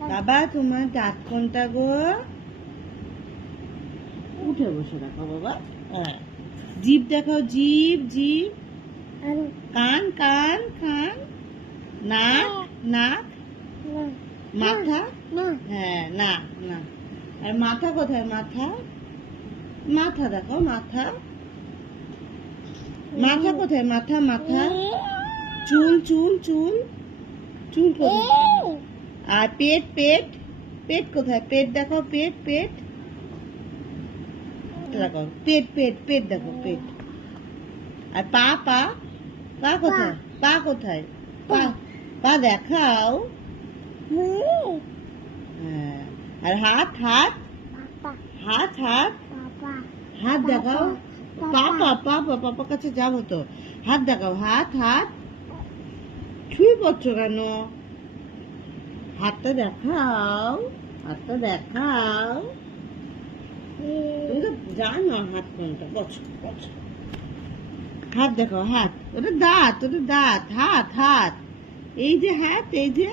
বাবা তোমার দাঁত কোনটা গো? উঠে বসে রাখো বাবা। হ্যাঁ। জিভ দেখাও জিভ জিভ কান কান কান। নাক নাক। মাথা? হ্যাঁ না না আর মাথা কোথায়? মাথা? মাথা দেখো মাথা। মাথা কোথায়? মাথা মাথা। চুল চুল চুল। চুল কোথায়? আর পেট পেট পেট কোথায়? পেট দেখো পেট পেট। দেখো পেট পেট পেট দেখো পেট। আর পা পা? পা কোথায়? পা। কোথায়? পা পা। দেখাও। হ্যাঁ। আর হাত হাত? হাত হাত? হাত দেখাও। পাপা। পাপা পাপা কাছে যাব তো। হাত দেখাও। হাত হাত? ছুঁই পড়ছো কেন? হাতটা দেখাও হাতটা দেখাও। জানো হাত কোনটা বছর বছর হাত দেখাও, হাত, ওটা দাঁত ওটা দাঁত, হাত হাত। এই যে হাত, এই যে